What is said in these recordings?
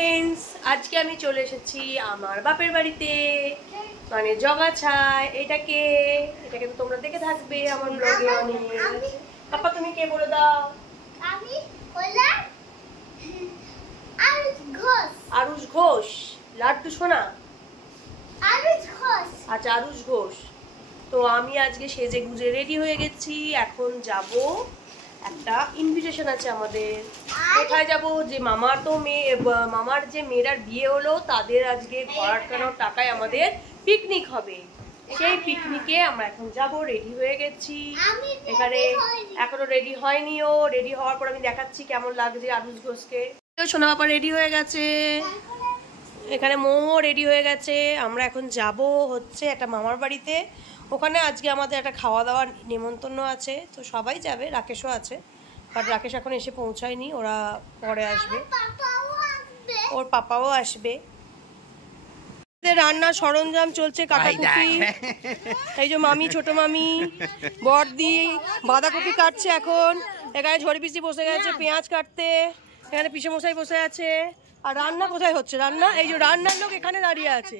Friends, আজকে আমি চলে এসেছি আমার বাপের বাড়িতে, মানে জগাছায়। এটাকে তো তোমরা দেখে থাকবে আমার ব্লগে অনেক। পাপা তুমি কে বলে দাও? আমি হলাম আরুষ ঘোষ। আরুষ ঘোষ, লাড্ডু সোনা। আরুষ ঘোষ। আচ্ছা, আরুষ ঘোষ। তো আমি আজকে সেজে গুজে রেডি হয়ে গেছি। এখন যাব, একটা ইনভিটেশন আছে আমাদের। কোথায় যাব? যে মামার যে মেয়েরার বিয়ে হলো তাদের আজকে ঘর আটকানোর টাকায় আমাদের পিকনিক হবে। সেই পিকনিকে আমরা এখন যাব, রেডি হয়ে গেছি। এখানে এখনো রেডি হয়নি, ও রেডি হওয়ার পর আমি দেখাচ্ছি কেমন লাগছে আরুষ ঘোষকে। সোনা বাবা রেডি হয়ে গেছে, এখানে মৌ রেডি হয়ে গেছে। আমরা এখন যাব হচ্ছে একটা মামার বাড়িতে। ওখানে আজকে আমাদের একটা খাওয়া দাওয়ার নিমন্ত্রণ আছে, তো সবাই যাবে, রাকেশও আছে। বাট রাকেশ এখন এসে পৌঁছায়নি, ওরা পরে আসবে, ওর পাপাও আসবে। রান্নার সরঞ্জাম চলছে, কাটাকুটি। এই যে মামি, ছোট মামি, বড়দি বাঁধাকপি কাটছে এখন। এখানে ঝড়ি পিসি বসে গেছে পেঁয়াজ কাটতে, এখানে পিসে মশাই বসে আছে। আর রান্না কোথায় হচ্ছে? রান্না এই যে রান্নার লোক এখানে দাঁড়িয়ে আছে,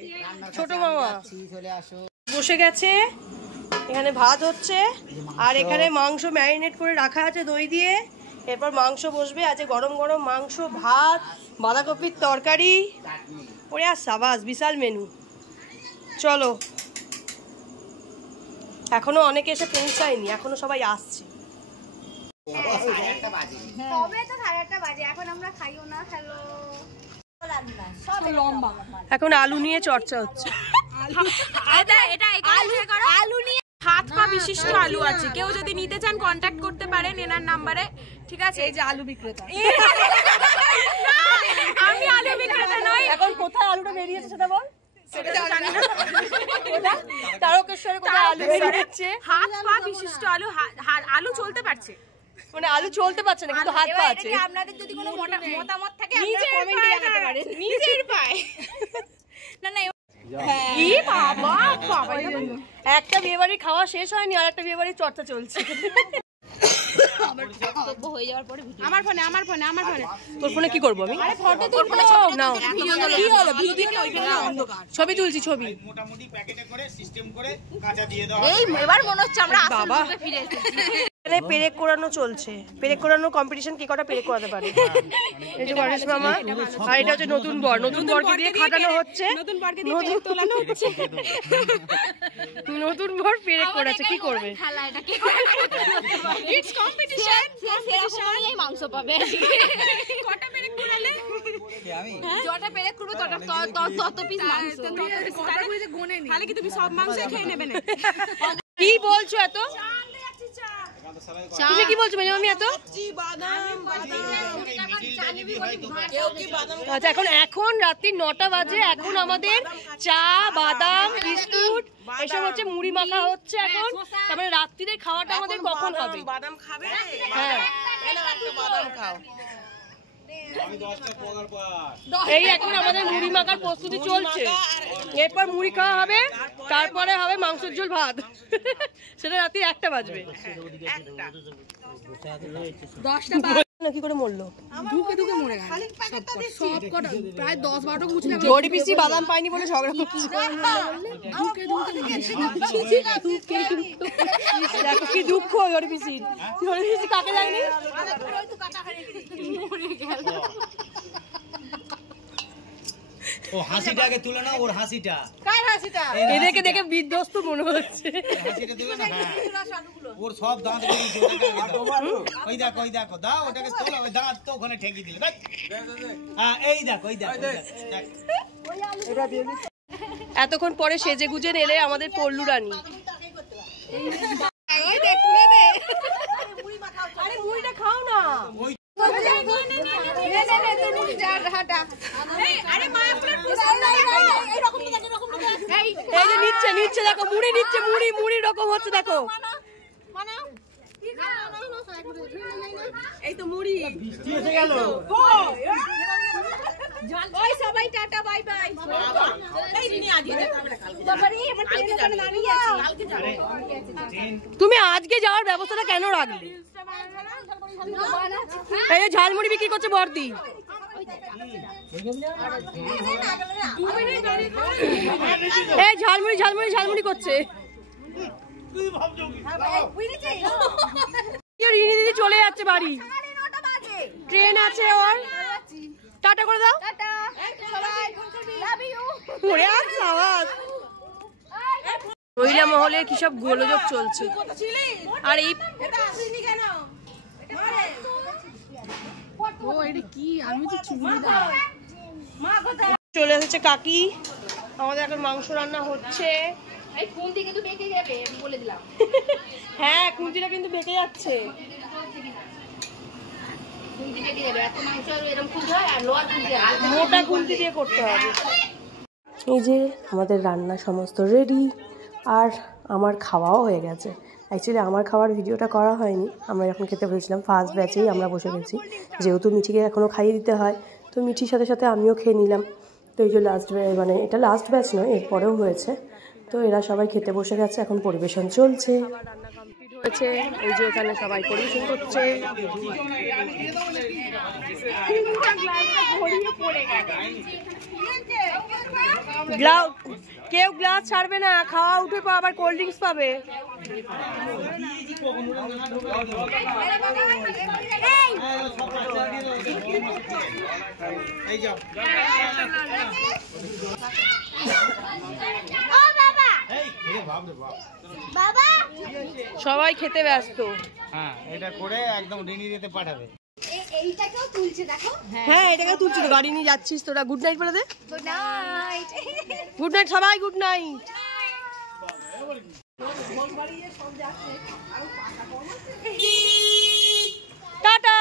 ছোট মামা বসে গেছে। এখানে ভাত হচ্ছে, আর এখানে মাংস ম্যারিনেট করে রাখা আছে দই দিয়ে। এরপর মাংস বসবে, আছে গরম গরম মাংস, ভাত, বাঁধাকপির তরকারি। ওরে আর সাবাস, বিশাল মেনু। চলো, এখনো অনেকে এসে পৌঁছায়নি, এখনো সবাই আসছে। এখন আলু নিয়ে চর্চা হচ্ছে। আলু নিয়ে হাত পা বিশিষ্ট আলু আছে, কেউ যদি নিতে চান কন্ট্যাক্ট করতে পারেন এনার নাম্বারে। ঠিক আছে, এই যে আলু বিক্রেতা। আমি আলু বিক্রেতা নই। এখন কোথায় আলুটা বেরিয়েছে সেটা বল। তারকেশ্বরে কোথায় আলু বেরিয়েছে? হাত পা বিশিষ্ট আলু। আলু চলতে পারছে, মানে আলু চলতে পারছে না, কিন্তু হাত পা আছে। আপনাদের যদি কোনো মতামত থাকে আপনারা কমেন্টে জানাতে পারেন। নিজের পায় না না। একটা বিয়ে বাড়ির খাওয়া শেষ হয়নি, আর একটা বিয়ে বাড়ির চর্চা চলছে। তোর ফোনে কি করবো আমি? ছবি তুলছি, ছবি। এবার মনে হচ্ছে আমরা বাবা পেরেক কোরানো চলছে, পেরেক কোরানো কম্পিটিশন, কে কটা পেরেক করাতে পারে। এই যে গণেশ মামা, আর এটা হচ্ছে নতুন বর। নতুন বরকে দিয়ে খাটানো হচ্ছে, নতুন বর পেরেক করেছে, কি করবে? মাংস পাবে। কটা পেরেক করালে? যটা পেরেক করবো তত পিস মাংস। তাহলে কি তুমি সব মাংস খেয়ে নেবে না? কি বলছো এত? তুমি কি বলছো মেজো মামি এত? আচ্ছা, এখন রাত্রি 9টা বাজে। এখন আমাদের চা, বাদাম, বিস্কুট এসব হচ্ছে, মুড়ি মাখা হচ্ছে এখন। তারপরে রাত্রিরে খাওয়াটা আমাদের কখন হবে? বাদাম খাবে? হ্যাঁ, এই এখন আমাদের মুড়ি মাখার প্রস্তুতি চলছে। এরপর মুড়ি খাওয়া হবে, তারপরে হবে মাংসের ঝোল ভাত। সেটা রাত্রি 1টা বাজবে। কি করে মরলো? ঢুকে মরে গেল সব কটা, প্রায় 10-12টা মুছলাম। জড়ি পিসি বাদাম পাইনি বলে ঝগড়া করছে। দেখো কি দুঃখ জড়ি পিসি। জড়ি পিসি কাকে যায়নি? ও হাসিটাকে তুলে না, ওর হাসিটা। কার হাসিটা? এদেরকে দেখে বিধ্বস্ত মনে হচ্ছে। হাসিটা দিবে না, ওর সব দাঁত বেরিয়েছে। ওই দেখো দাও, ওটাকে তোলা, ওই দাঁত তো ওখানে ঠেকি দিলে। হ্যাঁ, এই দেখো। এতক্ষণ পরে সেজে গুজে এলে আমাদের পল্লু রানী। আরে মুড়িটা খাও না। এই যে নিচ্ছে দেখো, মুড়ি নিচ্ছে, মুড়ি রকম হচ্ছে দেখো। এই তো মুড়ি এসে গেল। ওই সবাই টাটা বাই বাই। তুমি আজকে যাওয়ার ব্যবস্থাটা কেন রাখলে? এই ঝালমুড়ি বিক্রি করছে বর্দি। এই ঝালমুড়ি ঝালমুড়ি ঝালমুড়ি করছে। রিনি দিদি চলে যাচ্ছে বাড়ি, ট্রেন আছে ওর। টাটা করে দাও। মহিলা মহলে কি সব গোলযোগ চলছে। আর এই চলে এসেছে কাকি, আমাদের এখন মাংস রান্না হচ্ছে। হ্যাঁ খুন্তিটা কিন্তু বেঁকে যাচ্ছে। মোটা খুন্তি দিয়ে করতে হবে। এই যে আমাদের রান্না সমস্ত রেডি, আর আমার খাওয়াও হয়ে গেছে। অ্যাকচুয়ালি আমার খাওয়ার ভিডিওটা করা হয়নি, আমরা যখন খেতে বসেছিলাম ফার্স্ট ব্যাচেই আমরা বসে গেছি, যেহেতু মিঠিকে এখনও খাইয়ে দিতে হয়, তো মিঠির সাথে সাথে আমিও খেয়ে নিলাম। তো এই যে লাস্ট মানে এটা লাস্ট ব্যাচ নয়, এরপরেও হয়েছে। তো এরা সবাই খেতে বসে গেছে, এখন পরিবেশন চলছে। রান্না কমপ্লিট হয়েছে, এই যে এখানে সবাই পরিবেশন করছে। কেউ গ্লাস ছাড়বে না, খাওয়া উঠে পর আবার কোল্ড ড্রিঙ্কস পাবে। সবাই খেতে ব্যস্ত। হ্যাঁ এটা করে একদম রিনি দিতে পাঠাবে। এইটাকেও তুলছে দেখো। হ্যাঁ এটাকেও তুলছি তো, গাড়ি নিয়ে যাচ্ছিস তোরা। গুড নাইট বলে দে। Good night. গুড নাইট সবাই, গুড নাইট। টাটা।